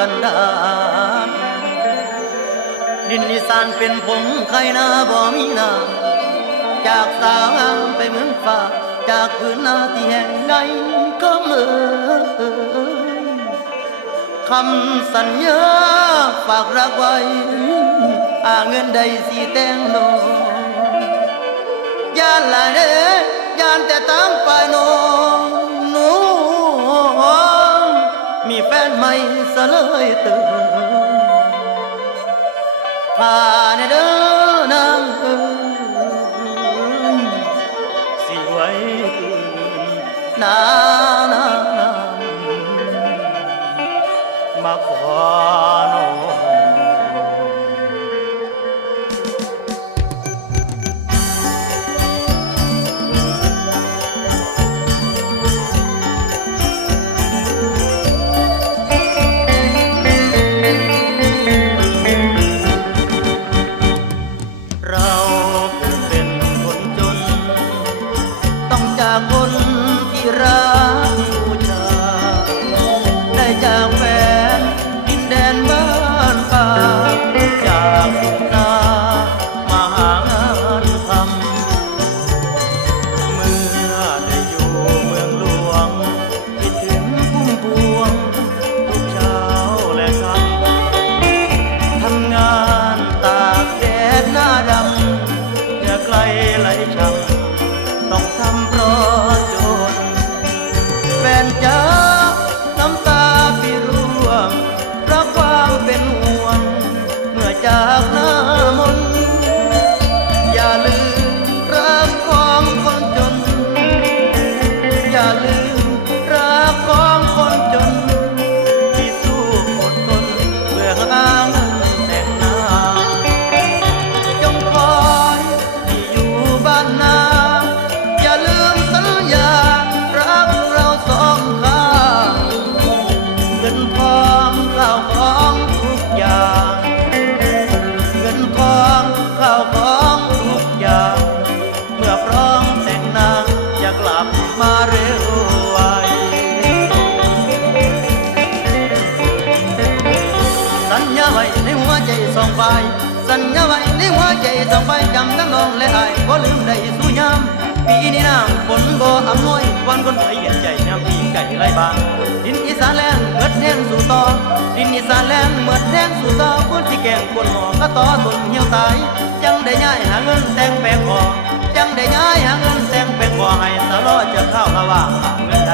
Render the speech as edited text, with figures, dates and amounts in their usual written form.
กันดานดินอีสานเป็นผงไข่นาบ่มีน้ำจากสาวงามไปเหมือนฟ้าจากพื้นนาที่แห่งใดก็เหมือนคำสัญญาฝากรักไว้เงินใดสีแตงโนยานหลายเด้ยานแต่ตามไปโนหนูมีแฟนใหม่ซะเลยเติมผ่านเด้อนางสิไว้คืนนามาขอน้องเราเป็นคนจนต้องจากคนที่รักบูชาได้จากแฟนดินแดนบ้านป่าจากทุ่งนามาหางานทำเมื่อได้อยู่เมืองหลวงคิดถึงพุ่มพวงทุกเช้าและค่ำทำงานตากแดดหน้าดำเหงื่อไกลไหลช้ำต้องทำเพราะจนแฟนจ๋าน้ำตาพี่ร่วงเพราะความเป็นห่วงเมื่อจากหน้ามนอย่าลืมรักของคนจนอย่าลืมรักของคนจนที่สู้อดทนเพื่อหาเงินแต่งงานจงคอยที่อยู่บ้านนาอย่าลืมสัญญารักเราสองข้างเงินทองข้าวของทุกอย่างเงินทองข้าวของทุกอย่างเมื่อพร้อมแต่งนางจะกลับมาเร็วไวสัญญาไว้ในหัวใจสองฝ่ายสัญญาไว้ในหัวใจสองฝ่ายจำทั้งน้องและอ้ายบ่ลืมได้สู้ยามปีนี้น้ำฝนบ่อำนวยวันคนสวยเห็นใจยามพี่ไก่ไรบ้างดินอีสานแลงเมื่อแห้งสู่ต่อดินอีสานแลงเมื่อแห้งสู่ต่อคนที่แก่งคนหมอก็ต่อต้นเหี่ยวตายจังได้ย้ายหาเงินแต่งแปลงคอจังได้ย้ายหาเงินแต่งแปลงคอให้สะล้อจะเข้าระหว่างหาเงินใด